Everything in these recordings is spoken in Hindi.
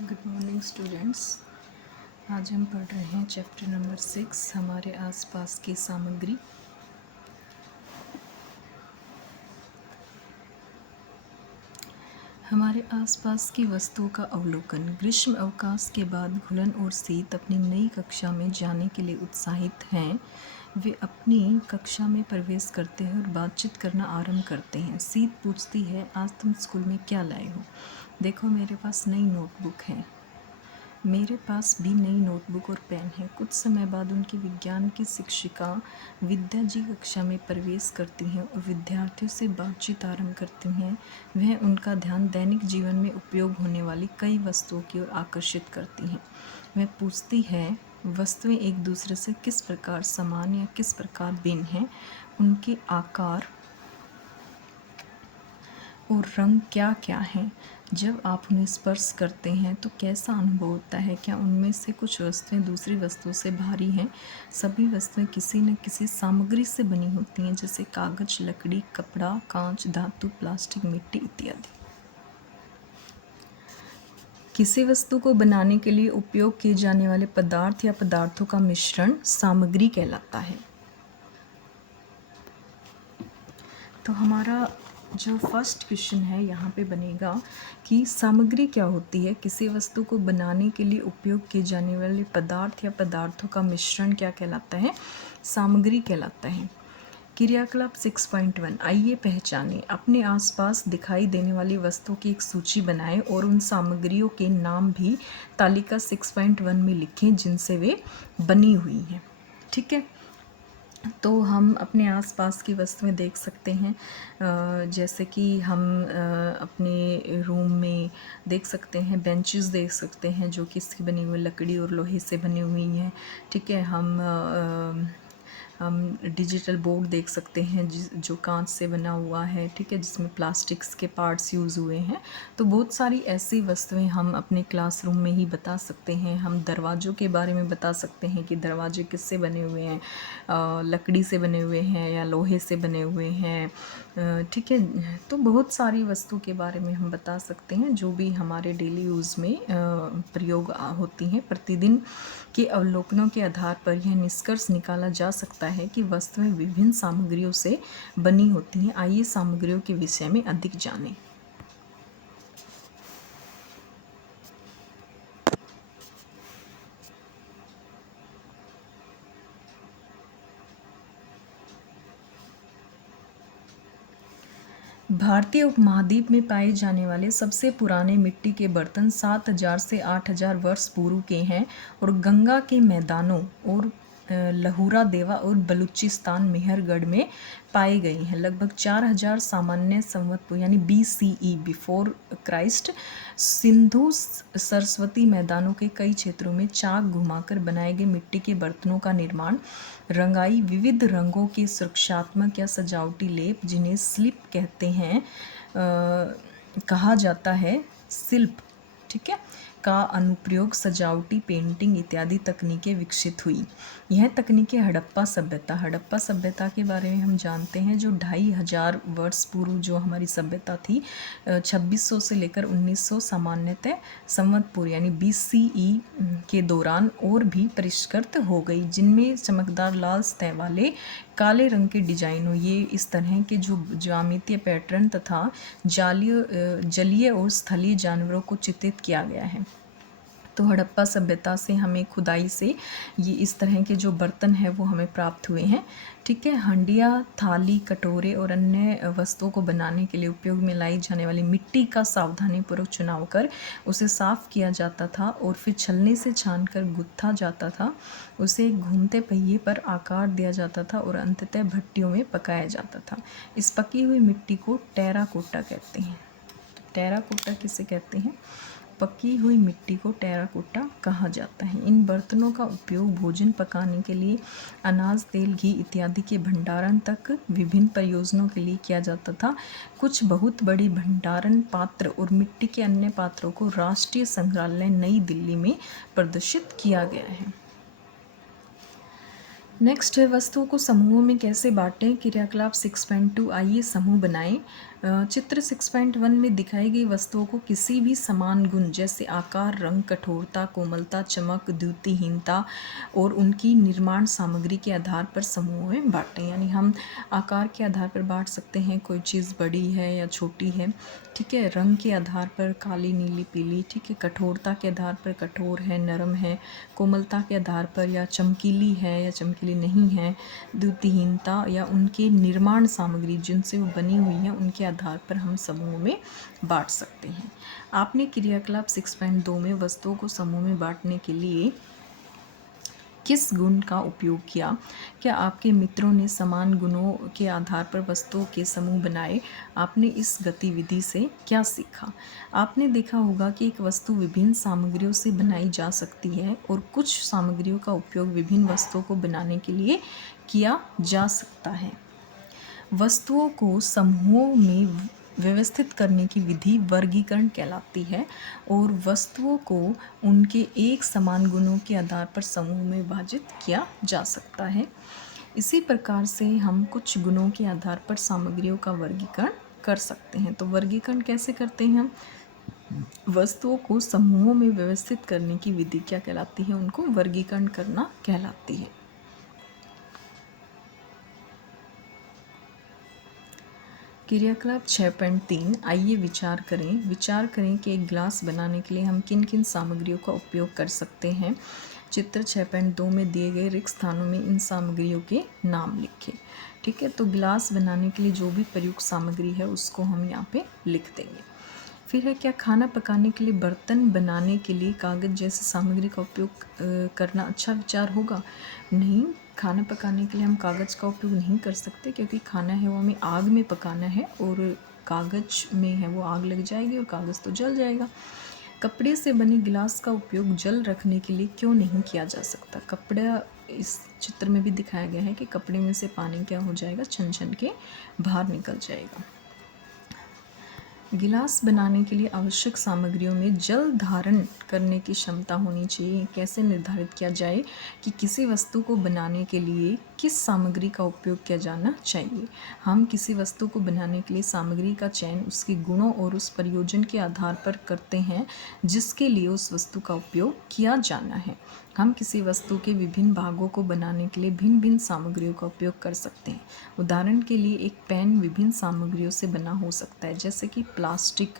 Good morning students. आज हम पढ़ रहे हैं चैप्टर नंबर 6 हमारे आसपास की सामग्री। हमारे आसपास की वस्तुओं का अवलोकन। ग्रीष्म अवकाश के बाद घुलन और शीत अपनी नई कक्षा में जाने के लिए उत्साहित हैं। वे अपनी कक्षा में प्रवेश करते हैं और बातचीत करना आरंभ करते हैं। शीत पूछती है, आज तुम स्कूल में क्या लाए हो? देखो, मेरे पास नई नोटबुक है। मेरे पास भी नई नोटबुक और पेन है। कुछ समय बाद उनकी विज्ञान की शिक्षिका विद्या जी कक्षा में प्रवेश करती हैं और विद्यार्थियों से बातचीत आरंभ करती हैं। वह उनका ध्यान दैनिक जीवन में उपयोग होने वाली कई वस्तुओं की ओर आकर्षित करती हैं। वह पूछती है, वस्तुएं एक दूसरे से किस प्रकार समान या किस प्रकार भिन्न हैं? उनके आकार और रंग क्या क्या हैं? जब आप उन्हें स्पर्श करते हैं तो कैसा अनुभव होता है? क्या उनमें से कुछ वस्तुएं दूसरी वस्तुओं से भारी हैं? सभी वस्तुएं किसी न किसी सामग्री से बनी होती हैं, जैसे कागज, लकड़ी, कपड़ा, कांच, धातु, प्लास्टिक, मिट्टी इत्यादि। किसी वस्तु को बनाने के लिए उपयोग किए जाने वाले पदार्थ या पदार्थों का मिश्रण सामग्री कहलाता है। तो हमारा जो फर्स्ट क्वेश्चन है यहाँ पे बनेगा कि सामग्री क्या होती है? किसी वस्तु को बनाने के लिए उपयोग किए जाने वाले पदार्थ या पदार्थों का मिश्रण क्या कहलाता है? सामग्री कहलाता है। क्रियाकलाप 6.1, आइए पहचानें। अपने आसपास दिखाई देने वाली वस्तुओं की एक सूची बनाएं और उन सामग्रियों के नाम भी तालिका 6.1 में लिखें जिनसे वे बनी हुई हैं। ठीक है, तो हम अपने आसपास की वस्तुएं देख सकते हैं। जैसे कि हम अपने रूम में देख सकते हैं, बेंचेस देख सकते हैं जो कि इसकी बनी हुई लकड़ी और लोहे से बनी हुई हैं। ठीक है, हम डिजिटल बोर्ड देख सकते हैं जो कांच से बना हुआ है। ठीक है, जिसमें प्लास्टिक्स के पार्ट्स यूज़ हुए हैं। तो बहुत सारी ऐसी वस्तुएं हम अपने क्लासरूम में ही बता सकते हैं। हम दरवाज़ों के बारे में बता सकते हैं कि दरवाजे किससे बने हुए हैं, लकड़ी से बने हुए हैं या लोहे से बने हुए हैं। ठीक है, तो बहुत सारी वस्तु के बारे में हम बता सकते हैं जो भी हमारे डेली यूज़ में प्रयोग होती हैं। प्रतिदिन के अवलोकनों के आधार पर यह निष्कर्ष निकाला जा सकता है कि वस्तुएं विभिन्न सामग्रियों से बनी होती हैं। आइए सामग्रियों के विषय में अधिक जानें। भारतीय उपमहाद्वीप में पाए जाने वाले सबसे पुराने मिट्टी के बर्तन 7000 से 8000 वर्ष पूर्व के हैं और गंगा के मैदानों और लहुरा देवा और बलूचिस्तान मेहरगढ़ में पाए गए हैं। लगभग 4000 सामान्य संवत यानी BCE before Christ Sindhu Saraswati मैदानों के कई क्षेत्रों में चाक घुमाकर बनाए गए मिट्टी के बर्तनों का निर्माण रंगाई विविध रंगों के सुरक्षात्मक या सजावटी लेप, जिन्हें स्लिप कहते हैं, कहा जाता है, शिल्प, ठीक है, का अनुप्रयोग सजावटी पेंटिंग इत्यादि तकनीकें विकसित हुई। यह तकनीकें हड़प्पा सभ्यता के बारे में हम जानते हैं, जो 2500 वर्ष पूर्व जो हमारी सभ्यता थी, 2600 से लेकर 1900 सामान्यतः संवत पूर्व यानी BCE के दौरान और भी परिष्कृत हो गई, जिनमें चमकदार लाल सतह वाले काले रंग के डिजाइन हो। ये इस तरह के जो ज्यामितीय पैटर्न तथा जलीय और स्थलीय जानवरों को चित्रित किया गया है। तो हड़प्पा सभ्यता से हमें खुदाई से ये इस तरह के जो बर्तन हैं वो हमें प्राप्त हुए हैं। ठीक है, हंडिया, थाली, कटोरे और अन्य वस्तुओं को बनाने के लिए उपयोग में लाई जाने वाली मिट्टी का सावधानीपूर्वक चुनाव कर उसे साफ किया जाता था और फिर छलनी से छानकर गुथा जाता था। उसे एक घूमते पहिए पर आकार दिया जाता था और अंततः भट्टियों में पकाया जाता था। इस पकी हुई मिट्टी को टेराकोटा कहते हैं। तो टेराकोटा किसे कहते हैं? पकी हुई मिट्टी को टेराकोटा कहा जाता है। इन बर्तनों का उपयोग भोजन पकाने के लिए, अनाज, तेल, घी इत्यादि के भंडारण तक विभिन्न प्रयोजनों के लिए किया जाता था। कुछ बहुत बड़ी भंडारण पात्र और मिट्टी के अन्य पात्रों को राष्ट्रीय संग्रहालय नई दिल्ली में प्रदर्शित किया गया है। नेक्स्ट है, वस्तुओं को समूहों में कैसे बांटें। क्रियाकलाप 6.2, आइए समूह बनाएं। चित्र 6.1 में दिखाई गई वस्तुओं को किसी भी समान गुण जैसे आकार, रंग, कठोरता, कोमलता, चमक, द्युतिहीनता और उनकी निर्माण सामग्री के आधार पर समूहों में बांटें। यानी हम आकार के आधार पर बांट सकते हैं, कोई चीज़ बड़ी है या छोटी है, ठीक है। रंग के आधार पर काली, नीली, पीली, ठीक है। कठोरता के आधार पर कठोर है, नरम है। कोमलता के आधार पर या चमकीली है या चमकीली नहीं है। द्युतिहीनता या उनके निर्माण सामग्री जिनसे वो बनी हुई है उनके आधार पर हम समूह में बांट सकते हैं। आपने क्रियाकलाप 6.2 में वस्तुओं को समूह में बांटने के लिए किस गुण का उपयोग किया? क्या आपके मित्रों ने समान गुणों के आधार पर वस्तुओं के समूह बनाए? आपने इस गतिविधि से क्या सीखा? आपने देखा होगा कि एक वस्तु विभिन्न सामग्रियों से बनाई जा सकती है और कुछ सामग्रियों का उपयोग विभिन्न वस्तुओं को बनाने के लिए किया जा सकता है। वस्तुओं को समूहों में व्यवस्थित करने की विधि वर्गीकरण कहलाती है और वस्तुओं को उनके एक समान गुणों के आधार पर समूह में विभाजित किया जा सकता है। इसी प्रकार से हम कुछ गुणों के आधार पर सामग्रियों का वर्गीकरण कर सकते हैं। तो वर्गीकरण कैसे करते हैं हम? वस्तुओं को समूहों में व्यवस्थित करने की विधि क्या कहलाती है? उनको वर्गीकरण करना कहलाती है। क्रियाकलाप 6.3 आइए विचार करें कि एक गिलास बनाने के लिए हम किन किन सामग्रियों का उपयोग कर सकते हैं। चित्र 6.2 में दिए गए रिक्त स्थानों में इन सामग्रियों के नाम लिखें। ठीक है, तो गिलास बनाने के लिए जो भी प्रयुक्त सामग्री है उसको हम यहाँ पे लिख देंगे। फिर है, क्या खाना पकाने के लिए बर्तन बनाने के लिए कागज़ जैसी सामग्री का उपयोग करना अच्छा विचार होगा? नहीं, खाना पकाने के लिए हम कागज़ का उपयोग नहीं कर सकते क्योंकि खाना है वो हमें आग में पकाना है और कागज़ में है वो आग लग जाएगी और कागज़ तो जल जाएगा। कपड़े से बने गिलास का उपयोग जल रखने के लिए क्यों नहीं किया जा सकता? कपड़ा इस चित्र में भी दिखाया गया है कि कपड़े में से पानी क्या हो जाएगा, छन छन के बाहर निकल जाएगा। गिलास बनाने के लिए आवश्यक सामग्रियों में जल धारण करने की क्षमता होनी चाहिए। कैसे निर्धारित किया जाए कि किसी वस्तु को बनाने के लिए किस सामग्री का उपयोग किया जाना चाहिए? हम किसी वस्तु को बनाने के लिए सामग्री का चयन उसके गुणों और उस प्रयोजन के आधार पर करते हैं जिसके लिए उस वस्तु का उपयोग किया जाना है। हम किसी वस्तु के विभिन्न भागों को बनाने के लिए भिन्न भिन्न सामग्रियों का उपयोग कर सकते हैं। उदाहरण के लिए एक पेन विभिन्न सामग्रियों से बना हो सकता है जैसे कि प्लास्टिक,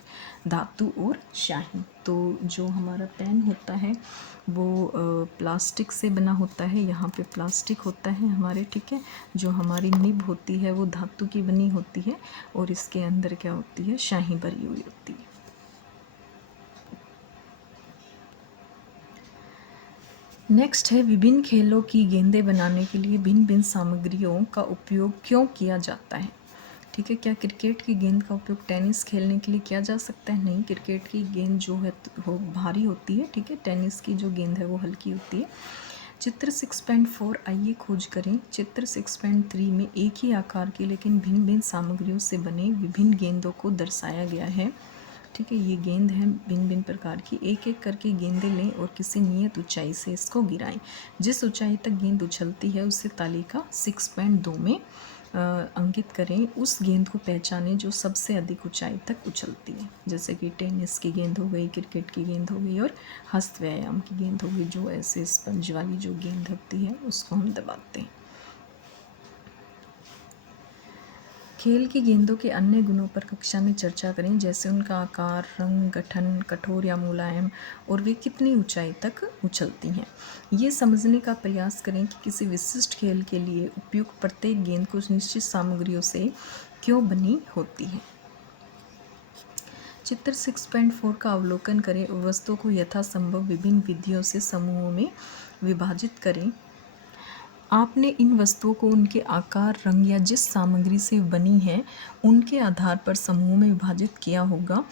धातु और स्याही। तो जो हमारा पेन होता है वो प्लास्टिक से बना होता है। यहाँ पे प्लास्टिक होता है हमारे, ठीक है। जो हमारी निब होती है वो धातु की बनी होती है और इसके अंदर क्या होती है, स्याही भरी हुई होती है। नेक्स्ट है, विभिन्न खेलों की गेंदें बनाने के लिए भिन्न भिन्न सामग्रियों का उपयोग क्यों किया जाता है? ठीक है, क्या क्रिकेट की गेंद का उपयोग टेनिस खेलने के लिए किया जा सकता है? नहीं, क्रिकेट की गेंद जो है वो भारी होती है, ठीक है। टेनिस की जो गेंद है वो हल्की होती है। चित्र 6.4 आइए खोज करें। चित्र 6.3 में एक ही आकार की लेकिन भिन्न भिन्न सामग्रियों से बने विभिन्न गेंदों को दर्शाया गया है। ठीक है, ये गेंद है भिन्न भिन्न प्रकार की। एक एक करके गेंदें लें और किसी नियत ऊंचाई से इसको गिराएं। जिस ऊंचाई तक गेंद उछलती है उसे तालिका 6.2 में अंकित करें। उस गेंद को पहचानें जो सबसे अधिक ऊंचाई तक उछलती है, जैसे कि टेनिस की गेंद हो गई, क्रिकेट की गेंद हो गई और हस्त व्यायाम की गेंद हो गई। जो ऐसे स्पंज वाली जो गेंद होती है उसको हम दबाते हैं। खेल की गेंदों के अन्य गुणों पर कक्षा में चर्चा करें, जैसे उनका आकार, रंग, गठन, कठोर या मुलायम और वे कितनी ऊंचाई तक उछलती हैं। ये समझने का प्रयास करें कि किसी विशिष्ट खेल के लिए उपयुक्त प्रत्येक गेंद कुछ निश्चित सामग्रियों से क्यों बनी होती है। चित्र 6.4 का अवलोकन करें और वस्तुओं को यथासंभव विभिन्न विधियों से समूहों में विभाजित करें। आपने इन वस्तुओं को उनके आकार, रंग या जिस सामग्री से बनी है उनके आधार पर समूह में विभाजित किया होगा।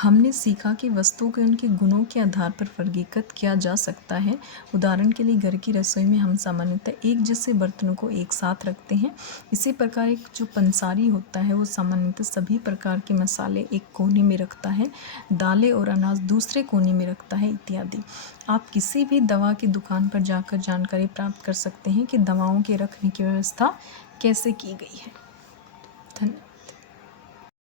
हमने सीखा कि वस्तुओं के उनके गुणों के आधार पर वर्गीकृत किया जा सकता है। उदाहरण के लिए घर की रसोई में हम सामान्यतः एक जैसे बर्तनों को एक साथ रखते हैं। इसी प्रकार एक जो पंसारी होता है वो सामान्यतः सभी प्रकार के मसाले एक कोने में रखता है, दालें और अनाज दूसरे कोने में रखता है इत्यादि। आप किसी भी दवा की दुकान पर जाकर जानकारी प्राप्त कर सकते हैं कि दवाओं के रखने की व्यवस्था कैसे की गई है।